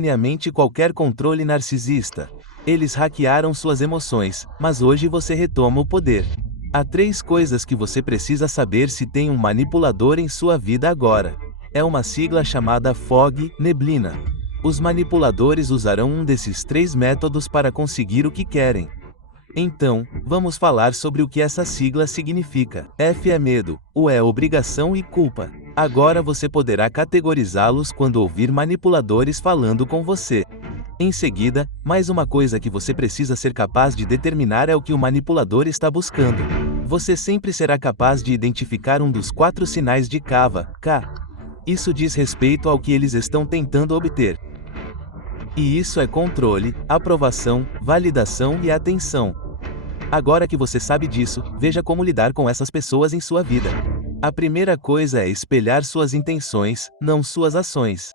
Simultaneamente qualquer controle narcisista. Eles hackearam suas emoções, mas hoje você retoma o poder. Há 3 coisas que você precisa saber se tem um manipulador em sua vida agora. É uma sigla chamada FOG, neblina. Os manipuladores usarão um desses 3 métodos para conseguir o que querem. Então, vamos falar sobre o que essa sigla significa. F é medo, U é obrigação e culpa. Agora você poderá categorizá-los quando ouvir manipuladores falando com você. Em seguida, mais uma coisa que você precisa ser capaz de determinar é o que o manipulador está buscando. Você sempre será capaz de identificar um dos 4 sinais de Kava, K. Isso diz respeito ao que eles estão tentando obter. E isso é controle, aprovação, validação e atenção. Agora que você sabe disso, veja como lidar com essas pessoas em sua vida. A primeira coisa é espelhar suas intenções, não suas ações.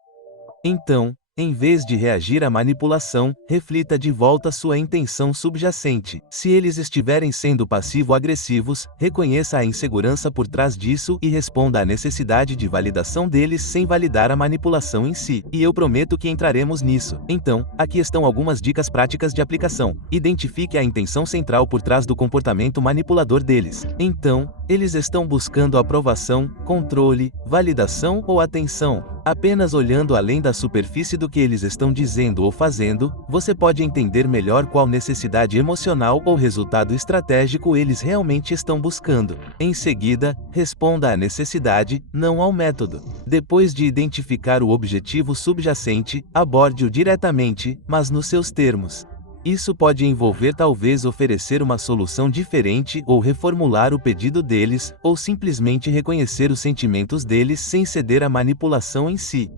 Então, em vez de reagir à manipulação, reflita de volta sua intenção subjacente. Se eles estiverem sendo passivo-agressivos, reconheça a insegurança por trás disso e responda à necessidade de validação deles sem validar a manipulação em si. E eu prometo que entraremos nisso. Então, aqui estão algumas dicas práticas de aplicação. Identifique a intenção central por trás do comportamento manipulador deles. Então, eles estão buscando aprovação, controle, validação ou atenção. Apenas olhando além da superfície do que eles estão dizendo ou fazendo, você pode entender melhor qual necessidade emocional ou resultado estratégico eles realmente estão buscando. Em seguida, responda à necessidade, não ao método. Depois de identificar o objetivo subjacente, aborde-o diretamente, mas nos seus termos. Isso pode envolver talvez oferecer uma solução diferente ou reformular o pedido deles, ou simplesmente reconhecer os sentimentos deles sem ceder à manipulação em si.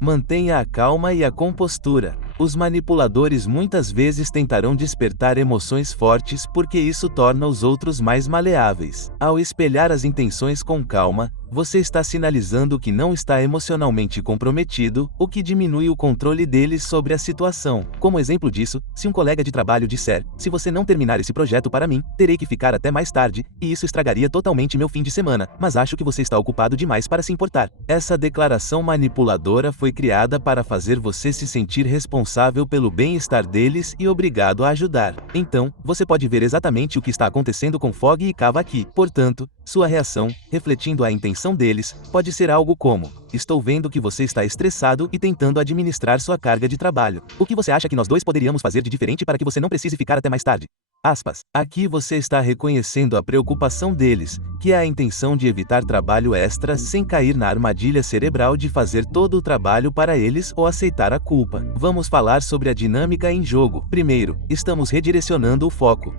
Mantenha a calma e a compostura. Os manipuladores muitas vezes tentarão despertar emoções fortes porque isso torna os outros mais maleáveis. Ao espelhar as intenções com calma, você está sinalizando que não está emocionalmente comprometido, o que diminui o controle deles sobre a situação. Como exemplo disso, se um colega de trabalho disser, se você não terminar esse projeto para mim, terei que ficar até mais tarde, e isso estragaria totalmente meu fim de semana, mas acho que você está ocupado demais para se importar. Essa declaração manipuladora foi criada para fazer você se sentir responsável pelo bem-estar deles e obrigado a ajudar. Então, você pode ver exatamente o que está acontecendo com Fog e Kava aqui. Portanto, sua reação, refletindo a intenção deles, pode ser algo como: estou vendo que você está estressado e tentando administrar sua carga de trabalho. O que você acha que nós dois poderíamos fazer de diferente para que você não precise ficar até mais tarde? Aspas. Aqui você está reconhecendo a preocupação deles, que é a intenção de evitar trabalho extra sem cair na armadilha cerebral de fazer todo o trabalho para eles ou aceitar a culpa. Vamos falar sobre a dinâmica em jogo. Primeiro, estamos redirecionando o foco.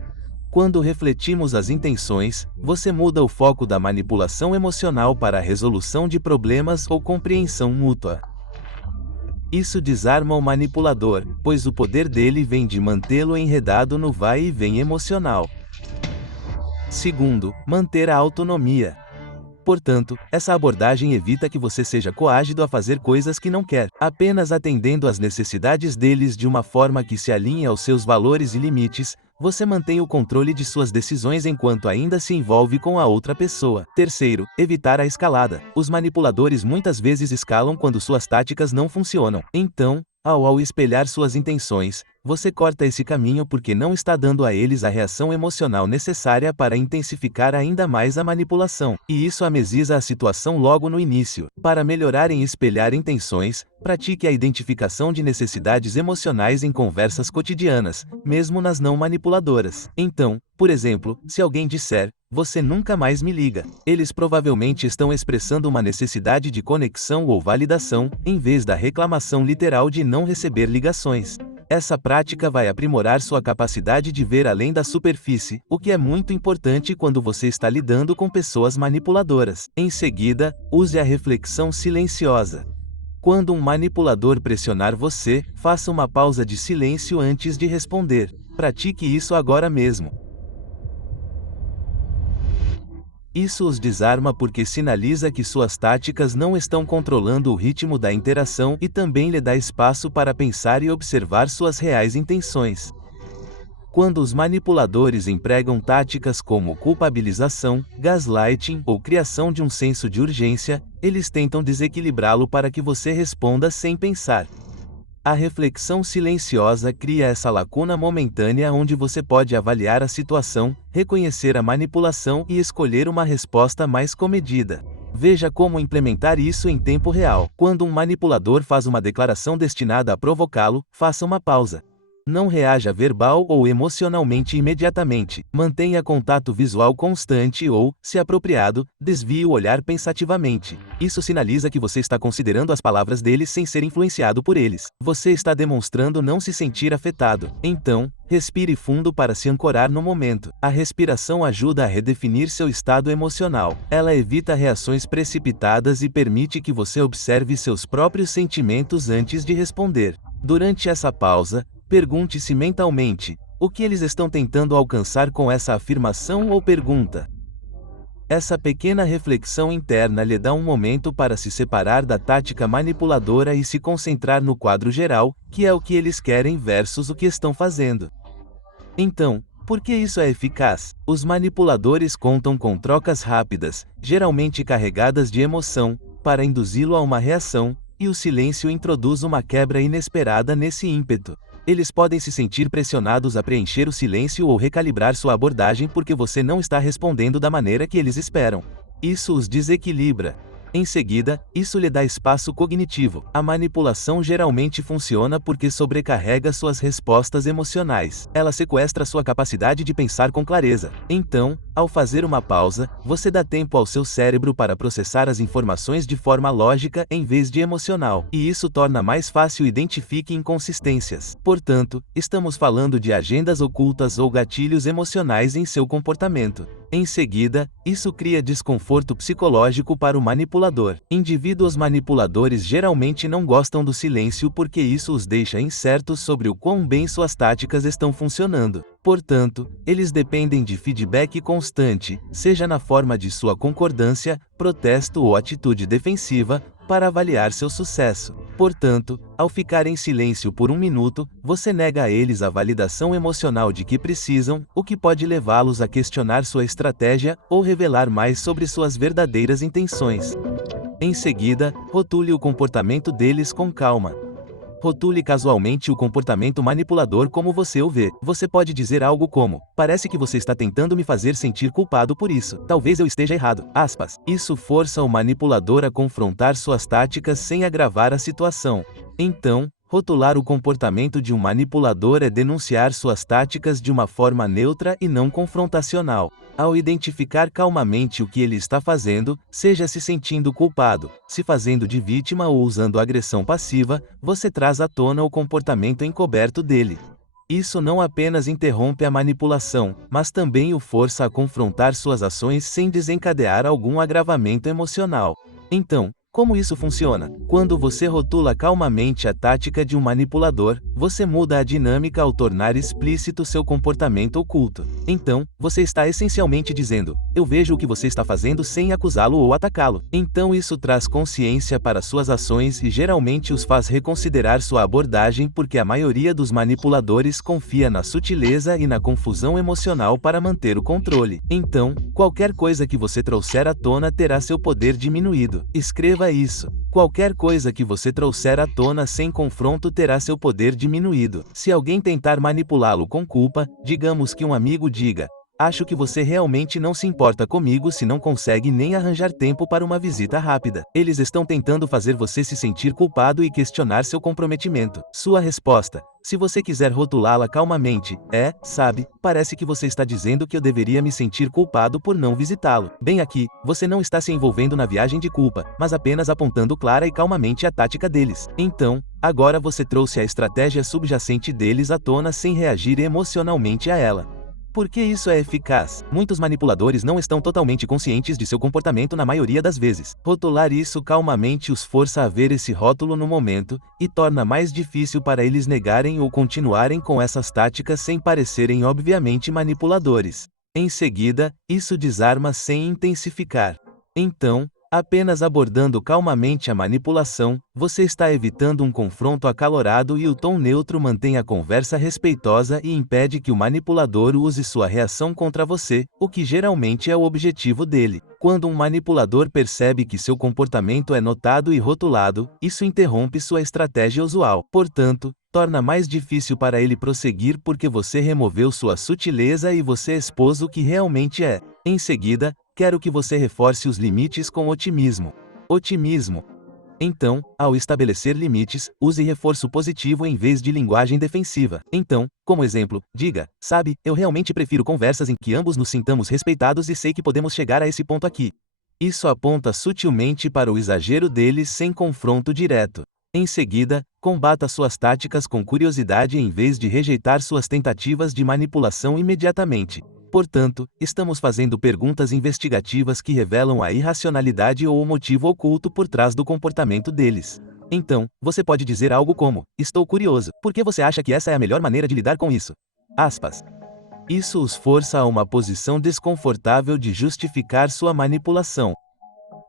Quando refletimos as intenções, você muda o foco da manipulação emocional para a resolução de problemas ou compreensão mútua. Isso desarma o manipulador, pois o poder dele vem de mantê-lo enredado no vai e vem emocional. Segundo, manter a autonomia. Portanto, essa abordagem evita que você seja coagido a fazer coisas que não quer, apenas atendendo às necessidades deles de uma forma que se alinhe aos seus valores e limites. Você mantém o controle de suas decisões enquanto ainda se envolve com a outra pessoa. Terceiro, evitar a escalada. Os manipuladores muitas vezes escalam quando suas táticas não funcionam. Então, ao espelhar suas intenções, você corta esse caminho porque não está dando a eles a reação emocional necessária para intensificar ainda mais a manipulação. E isso ameniza a situação logo no início. Para melhorar em espelhar intenções, pratique a identificação de necessidades emocionais em conversas cotidianas, mesmo nas não manipuladoras. Então, por exemplo, se alguém disser, você nunca mais me liga, eles provavelmente estão expressando uma necessidade de conexão ou validação, em vez da reclamação literal de não receber ligações. Essa prática vai aprimorar sua capacidade de ver além da superfície, o que é muito importante quando você está lidando com pessoas manipuladoras. Em seguida, use a reflexão silenciosa. Quando um manipulador pressionar você, faça uma pausa de silêncio antes de responder. Pratique isso agora mesmo. Isso os desarma porque sinaliza que suas táticas não estão controlando o ritmo da interação e também lhe dá espaço para pensar e observar suas reais intenções. Quando os manipuladores empregam táticas como culpabilização, gaslighting ou criação de um senso de urgência, eles tentam desequilibrá-lo para que você responda sem pensar. A reflexão silenciosa cria essa lacuna momentânea onde você pode avaliar a situação, reconhecer a manipulação e escolher uma resposta mais comedida. Veja como implementar isso em tempo real. Quando um manipulador faz uma declaração destinada a provocá-lo, faça uma pausa. Não reaja verbal ou emocionalmente imediatamente. Mantenha contato visual constante ou, se apropriado, desvie o olhar pensativamente. Isso sinaliza que você está considerando as palavras deles sem ser influenciado por eles. Você está demonstrando não se sentir afetado. Então, respire fundo para se ancorar no momento. A respiração ajuda a redefinir seu estado emocional. Ela evita reações precipitadas e permite que você observe seus próprios sentimentos antes de responder. Durante essa pausa, pergunte-se mentalmente: o que eles estão tentando alcançar com essa afirmação ou pergunta? Essa pequena reflexão interna lhe dá um momento para se separar da tática manipuladora e se concentrar no quadro geral, que é o que eles querem versus o que estão fazendo. Então, por que isso é eficaz? Os manipuladores contam com trocas rápidas, geralmente carregadas de emoção, para induzi-lo a uma reação, e o silêncio introduz uma quebra inesperada nesse ímpeto. Eles podem se sentir pressionados a preencher o silêncio ou recalibrar sua abordagem porque você não está respondendo da maneira que eles esperam. Isso os desequilibra. Em seguida, isso lhe dá espaço cognitivo. A manipulação geralmente funciona porque sobrecarrega suas respostas emocionais. Ela sequestra sua capacidade de pensar com clareza. Então, ao fazer uma pausa, você dá tempo ao seu cérebro para processar as informações de forma lógica em vez de emocional. E isso torna mais fácil identificar inconsistências. Portanto, estamos falando de agendas ocultas ou gatilhos emocionais em seu comportamento. Em seguida, isso cria desconforto psicológico para o manipulador. Indivíduos manipuladores geralmente não gostam do silêncio porque isso os deixa incertos sobre o quão bem suas táticas estão funcionando. Portanto, eles dependem de feedback constante, seja na forma de sua concordância, protesto ou atitude defensiva, para avaliar seu sucesso. Portanto, ao ficar em silêncio por um minuto, você nega a eles a validação emocional de que precisam, o que pode levá-los a questionar sua estratégia ou revelar mais sobre suas verdadeiras intenções. Em seguida, rotule o comportamento deles com calma. Rotule casualmente o comportamento manipulador como você o vê. Você pode dizer algo como: parece que você está tentando me fazer sentir culpado por isso. Talvez eu esteja errado. Aspas. Isso força o manipulador a confrontar suas táticas sem agravar a situação. Então, rotular o comportamento de um manipulador é denunciar suas táticas de uma forma neutra e não confrontacional. Ao identificar calmamente o que ele está fazendo, seja se sentindo culpado, se fazendo de vítima ou usando agressão passiva, você traz à tona o comportamento encoberto dele. Isso não apenas interrompe a manipulação, mas também o força a confrontar suas ações sem desencadear algum agravamento emocional. Então, como isso funciona? Quando você rotula calmamente a tática de um manipulador, você muda a dinâmica ao tornar explícito seu comportamento oculto. Então, você está essencialmente dizendo: eu vejo o que você está fazendo sem acusá-lo ou atacá-lo. Então isso traz consciência para suas ações e geralmente os faz reconsiderar sua abordagem porque a maioria dos manipuladores confia na sutileza e na confusão emocional para manter o controle. Então, qualquer coisa que você trouxer à tona terá seu poder diminuído. Escreva isso. Qualquer coisa que você trouxer à tona sem confronto terá seu poder diminuído. Se alguém tentar manipulá-lo com culpa, digamos que um amigo diga: acho que você realmente não se importa comigo se não consegue nem arranjar tempo para uma visita rápida. Eles estão tentando fazer você se sentir culpado e questionar seu comprometimento. Sua resposta, se você quiser rotulá-la calmamente, é: sabe, parece que você está dizendo que eu deveria me sentir culpado por não visitá-lo. Bem aqui, você não está se envolvendo na viagem de culpa, mas apenas apontando clara e calmamente a tática deles. Então, agora você trouxe a estratégia subjacente deles à tona sem reagir emocionalmente a ela. Por que isso é eficaz? Muitos manipuladores não estão totalmente conscientes de seu comportamento na maioria das vezes. Rotular isso calmamente os força a ver esse rótulo no momento, e torna mais difícil para eles negarem ou continuarem com essas táticas sem parecerem obviamente manipuladores. Em seguida, isso desarma sem intensificar. Então, Apenas abordando calmamente a manipulação, você está evitando um confronto acalorado e o tom neutro mantém a conversa respeitosa e impede que o manipulador use sua reação contra você, o que geralmente é o objetivo dele. Quando um manipulador percebe que seu comportamento é notado e rotulado, isso interrompe sua estratégia usual. Portanto, torna mais difícil para ele prosseguir porque você removeu sua sutileza e você expôs o que realmente é. Em seguida, quero que você reforce os limites com otimismo. Otimismo. Então, ao estabelecer limites, use reforço positivo em vez de linguagem defensiva. Então, como exemplo, diga: sabe, eu realmente prefiro conversas em que ambos nos sintamos respeitados e sei que podemos chegar a esse ponto aqui. Isso aponta sutilmente para o exagero deles sem confronto direto. Em seguida, combata suas táticas com curiosidade em vez de rejeitar suas tentativas de manipulação imediatamente. Portanto, estamos fazendo perguntas investigativas que revelam a irracionalidade ou o motivo oculto por trás do comportamento deles. Então, você pode dizer algo como: estou curioso, por que você acha que essa é a melhor maneira de lidar com isso? Aspas. Isso os força a uma posição desconfortável de justificar sua manipulação.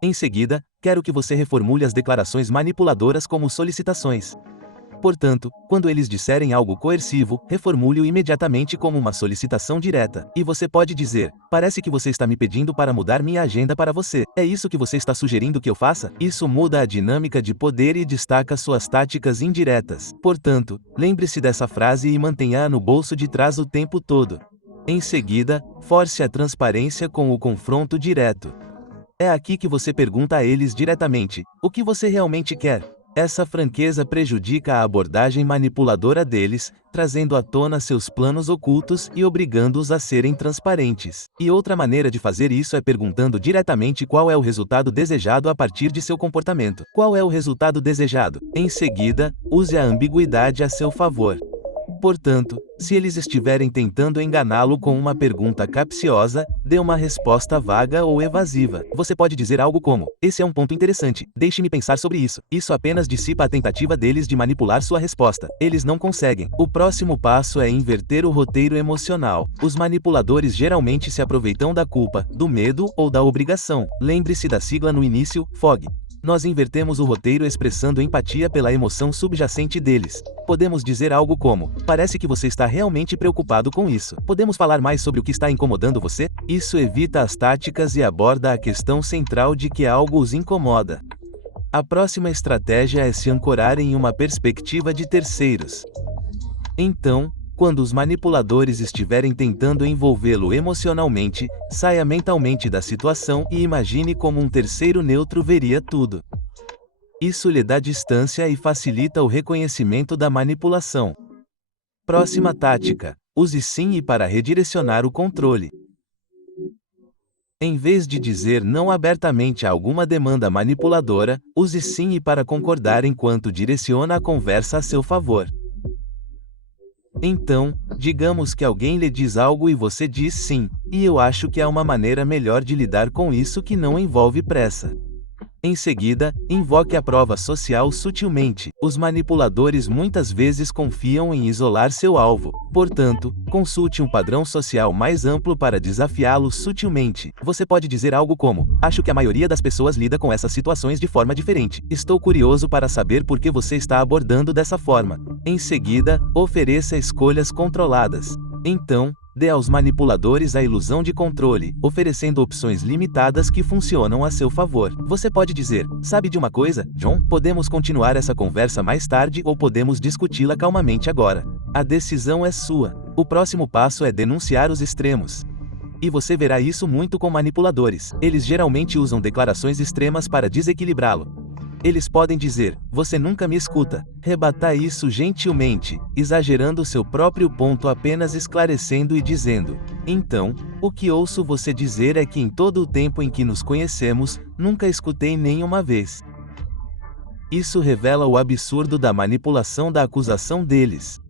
Em seguida, quero que você reformule as declarações manipuladoras como solicitações. Portanto, quando eles disserem algo coercivo, reformule-o imediatamente como uma solicitação direta. E você pode dizer: parece que você está me pedindo para mudar minha agenda para você. É isso que você está sugerindo que eu faça? Isso muda a dinâmica de poder e destaca suas táticas indiretas. Portanto, lembre-se dessa frase e mantenha-a no bolso de trás o tempo todo. Em seguida, force a transparência com o confronto direto. É aqui que você pergunta a eles diretamente: o que você realmente quer? Essa franqueza prejudica a abordagem manipuladora deles, trazendo à tona seus planos ocultos e obrigando-os a serem transparentes. E outra maneira de fazer isso é perguntando diretamente qual é o resultado desejado a partir de seu comportamento. Qual é o resultado desejado? Em seguida, use a ambiguidade a seu favor. Portanto, se eles estiverem tentando enganá-lo com uma pergunta capciosa, dê uma resposta vaga ou evasiva. Você pode dizer algo como: esse é um ponto interessante, deixe-me pensar sobre isso. Isso apenas dissipa a tentativa deles de manipular sua resposta. Eles não conseguem. O próximo passo é inverter o roteiro emocional. Os manipuladores geralmente se aproveitam da culpa, do medo ou da obrigação. Lembre-se da sigla no início, FOG. Nós invertemos o roteiro expressando empatia pela emoção subjacente deles. Podemos dizer algo como: parece que você está realmente preocupado com isso. Podemos falar mais sobre o que está incomodando você? Isso evita as táticas e aborda a questão central de que algo os incomoda. A próxima estratégia é se ancorar em uma perspectiva de terceiros. Então, quando os manipuladores estiverem tentando envolvê-lo emocionalmente, saia mentalmente da situação e imagine como um terceiro neutro veria tudo. Isso lhe dá distância e facilita o reconhecimento da manipulação. Próxima tática: use sim e para redirecionar o controle. Em vez de dizer não abertamente a alguma demanda manipuladora, use sim e para concordar enquanto direciona a conversa a seu favor. Então, digamos que alguém lhe diz algo e você diz sim, e eu acho que há uma maneira melhor de lidar com isso que não envolve pressa. Em seguida, invoque a prova social sutilmente. Os manipuladores muitas vezes confiam em isolar seu alvo. Portanto, consulte um padrão social mais amplo para desafiá-lo sutilmente. Você pode dizer algo como: acho que a maioria das pessoas lida com essas situações de forma diferente. Estou curioso para saber por que você está abordando dessa forma. Em seguida, ofereça escolhas controladas. Então, dê aos manipuladores a ilusão de controle, oferecendo opções limitadas que funcionam a seu favor. Você pode dizer: sabe de uma coisa, John? Podemos continuar essa conversa mais tarde ou podemos discuti-la calmamente agora. A decisão é sua. O próximo passo é denunciar os extremos. E você verá isso muito com manipuladores. Eles geralmente usam declarações extremas para desequilibrá-lo. Eles podem dizer: você nunca me escuta. Rebata isso gentilmente, exagerando seu próprio ponto, apenas esclarecendo e dizendo: então, o que ouço você dizer é que em todo o tempo em que nos conhecemos, nunca escutei nenhuma vez. Isso revela o absurdo da manipulação da acusação deles.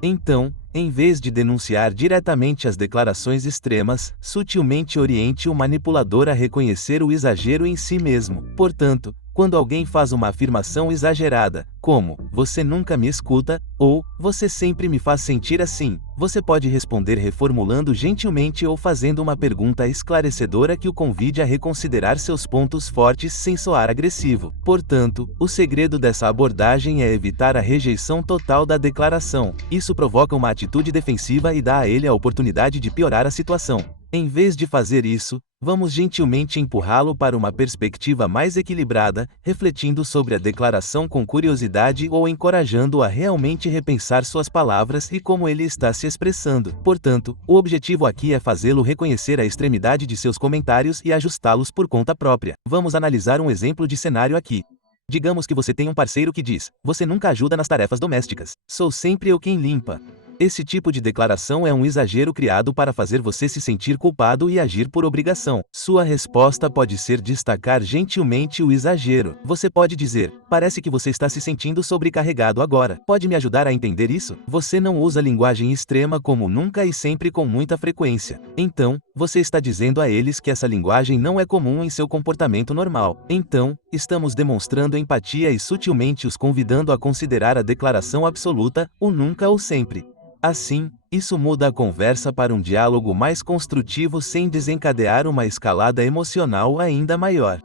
Então, em vez de denunciar diretamente as declarações extremas, sutilmente oriente o manipulador a reconhecer o exagero em si mesmo. Portanto, Quando alguém faz uma afirmação exagerada, como, você nunca me escuta, ou, você sempre me faz sentir assim, você pode responder reformulando gentilmente ou fazendo uma pergunta esclarecedora que o convide a reconsiderar seus pontos fortes sem soar agressivo. Portanto, o segredo dessa abordagem é evitar a rejeição total da declaração. Isso provoca uma atitude defensiva e dá a ele a oportunidade de piorar a situação. Em vez de fazer isso, vamos gentilmente empurrá-lo para uma perspectiva mais equilibrada, refletindo sobre a declaração com curiosidade ou encorajando-o a realmente repensar suas palavras e como ele está se expressando. Portanto, o objetivo aqui é fazê-lo reconhecer a extremidade de seus comentários e ajustá-los por conta própria. Vamos analisar um exemplo de cenário aqui. Digamos que você tem um parceiro que diz: você nunca ajuda nas tarefas domésticas. Sou sempre eu quem limpa. Esse tipo de declaração é um exagero criado para fazer você se sentir culpado e agir por obrigação. Sua resposta pode ser destacar gentilmente o exagero. Você pode dizer: parece que você está se sentindo sobrecarregado agora. Pode me ajudar a entender isso? Você não usa linguagem extrema como nunca e sempre com muita frequência. Então, você está dizendo a eles que essa linguagem não é comum em seu comportamento normal. Então, estamos demonstrando empatia e sutilmente os convidando a considerar a declaração absoluta, o nunca ou sempre. Assim, isso muda a conversa para um diálogo mais construtivo sem desencadear uma escalada emocional ainda maior.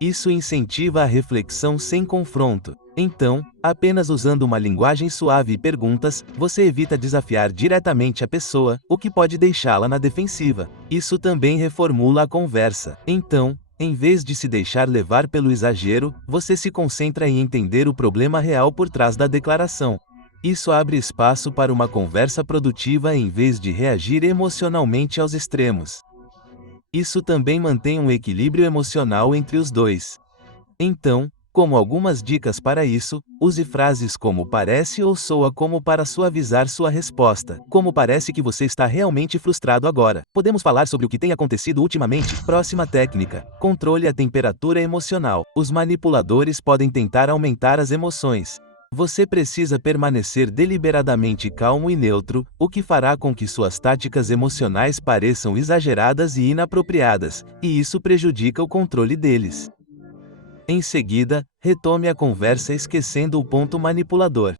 Isso incentiva a reflexão sem confronto. Então, apenas usando uma linguagem suave e perguntas, você evita desafiar diretamente a pessoa, o que pode deixá-la na defensiva. Isso também reformula a conversa. Então, em vez de se deixar levar pelo exagero, você se concentra em entender o problema real por trás da declaração. Isso abre espaço para uma conversa produtiva em vez de reagir emocionalmente aos extremos. Isso também mantém um equilíbrio emocional entre os dois. Então, como algumas dicas para isso, use frases como parece ou soa como para suavizar sua resposta. Como parece que você está realmente frustrado agora. Podemos falar sobre o que tem acontecido ultimamente? Próxima técnica: controle a temperatura emocional. Os manipuladores podem tentar aumentar as emoções. Você precisa permanecer deliberadamente calmo e neutro, o que fará com que suas táticas emocionais pareçam exageradas e inapropriadas, e isso prejudica o controle deles. Em seguida, retome a conversa esquecendo o ponto manipulador.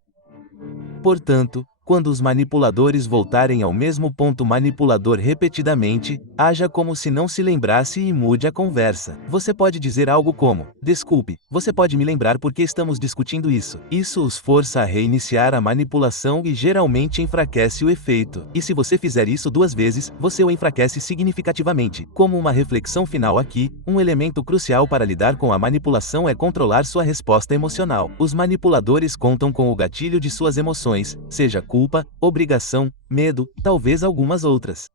Portanto, quando os manipuladores voltarem ao mesmo ponto manipulador repetidamente, haja como se não se lembrasse e mude a conversa. Você pode dizer algo como: desculpe, você pode me lembrar por que estamos discutindo isso? Isso os força a reiniciar a manipulação e geralmente enfraquece o efeito. E se você fizer isso 2 vezes, você o enfraquece significativamente. Como uma reflexão final aqui, um elemento crucial para lidar com a manipulação é controlar sua resposta emocional. Os manipuladores contam com o gatilho de suas emoções, seja culpa, obrigação, medo, talvez algumas outras.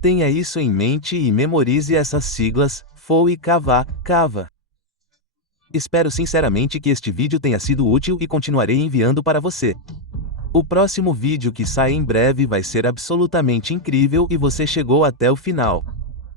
Tenha isso em mente e memorize essas siglas: FO e CAVA. Espero sinceramente que este vídeo tenha sido útil e continuarei enviando para você. O próximo vídeo que sai em breve vai ser absolutamente incrível e você chegou até o final.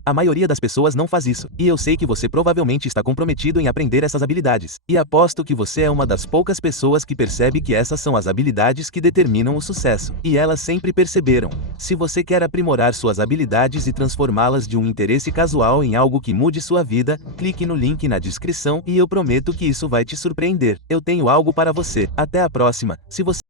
A maioria das pessoas não faz isso, e eu sei que você provavelmente está comprometido em aprender essas habilidades. E aposto que você é uma das poucas pessoas que percebe que essas são as habilidades que determinam o sucesso. E elas sempre perceberam. Se você quer aprimorar suas habilidades e transformá-las de um interesse casual em algo que mude sua vida, clique no link na descrição e eu prometo que isso vai te surpreender. Eu tenho algo para você. Até a próxima. Se você